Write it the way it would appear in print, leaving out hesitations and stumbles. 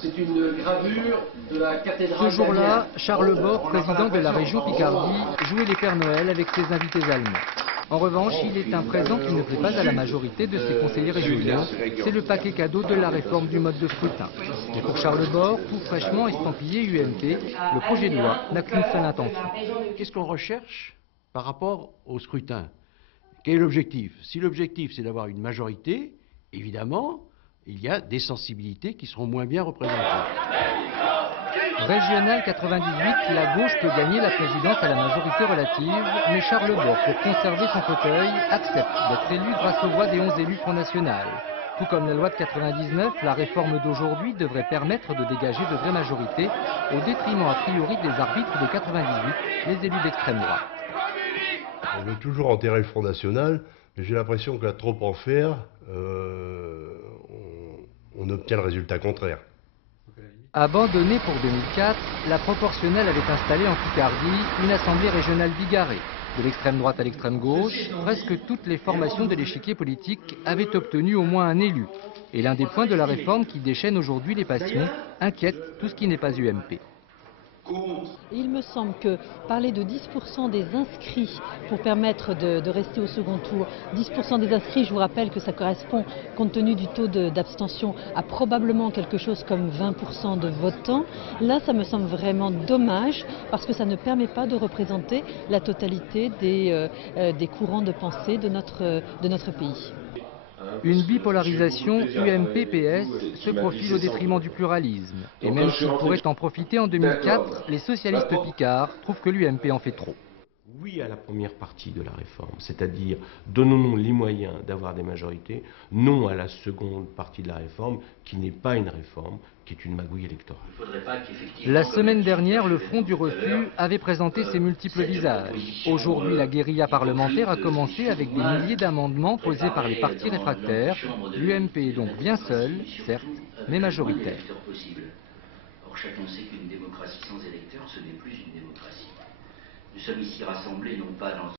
C'est une gravure de la cathédrale. Ce jour-là, Charles Bort, président de la région Picardie, jouait les Pères Noël avec ses invités allemands. En revanche, il est un présent qui ne plaît pas à la majorité de ses conseillers régionaux. C'est le paquet cadeau de la réforme du mode de scrutin. Et pour Charles Bort, tout fraîchement estampillé UMP, le projet de loi n'a qu'une seule intention. Qu'est-ce qu'on recherche par rapport au scrutin? Quel est l'objectif? Si l'objectif c'est d'avoir une majorité, évidemment, il y a des sensibilités qui seront moins bien représentées. Régional 98, la gauche peut gagner la présidence à la majorité relative, mais Charles Bort, pour conserver son fauteuil, accepte d'être élu grâce aux voix des 11 élus Front National. Tout comme la loi de 99, la réforme d'aujourd'hui devrait permettre de dégager de vraies majorités, au détriment a priori des arbitres de 98, les élus d'extrême droite. On veut toujours enterrer le Front National, mais j'ai l'impression qu'à trop en faire, on obtient le résultat contraire. Abandonnée pour 2004, la proportionnelle avait installé en Picardie une assemblée régionale bigarrée. De l'extrême droite à l'extrême gauche, presque toutes les formations de l'échiquier politique avaient obtenu au moins un élu. Et l'un des points de la réforme qui déchaîne aujourd'hui les passions inquiète tout ce qui n'est pas UMP. Il me semble que parler de 10% des inscrits pour permettre de rester au second tour, 10% des inscrits, je vous rappelle que ça correspond, compte tenu du taux d'abstention, à probablement quelque chose comme 20% de votants. Là, ça me semble vraiment dommage parce que ça ne permet pas de représenter la totalité des courants de pensée de notre pays. Une bipolarisation UMP-PS se profile au détriment du pluralisme. Et même s'ils pourraient en profiter en 2004, les socialistes picards trouvent que l'UMP en fait trop. Oui à la première partie de la réforme, c'est-à-dire donnons-nous les moyens d'avoir des majorités, non à la seconde partie de la réforme, qui n'est pas une réforme, qui est une magouille électorale. La semaine dernière, le Front du Refus avait présenté ses multiples visages. Aujourd'hui, la guérilla parlementaire a commencé avec des milliers d'amendements posés par les partis réfractaires. L'UMP est donc bien seule, certes, mais majoritaire. Or, chacun sait qu'une démocratie sans électeurs, ce n'est plus une démocratie. Nous sommes ici rassemblés non pas dans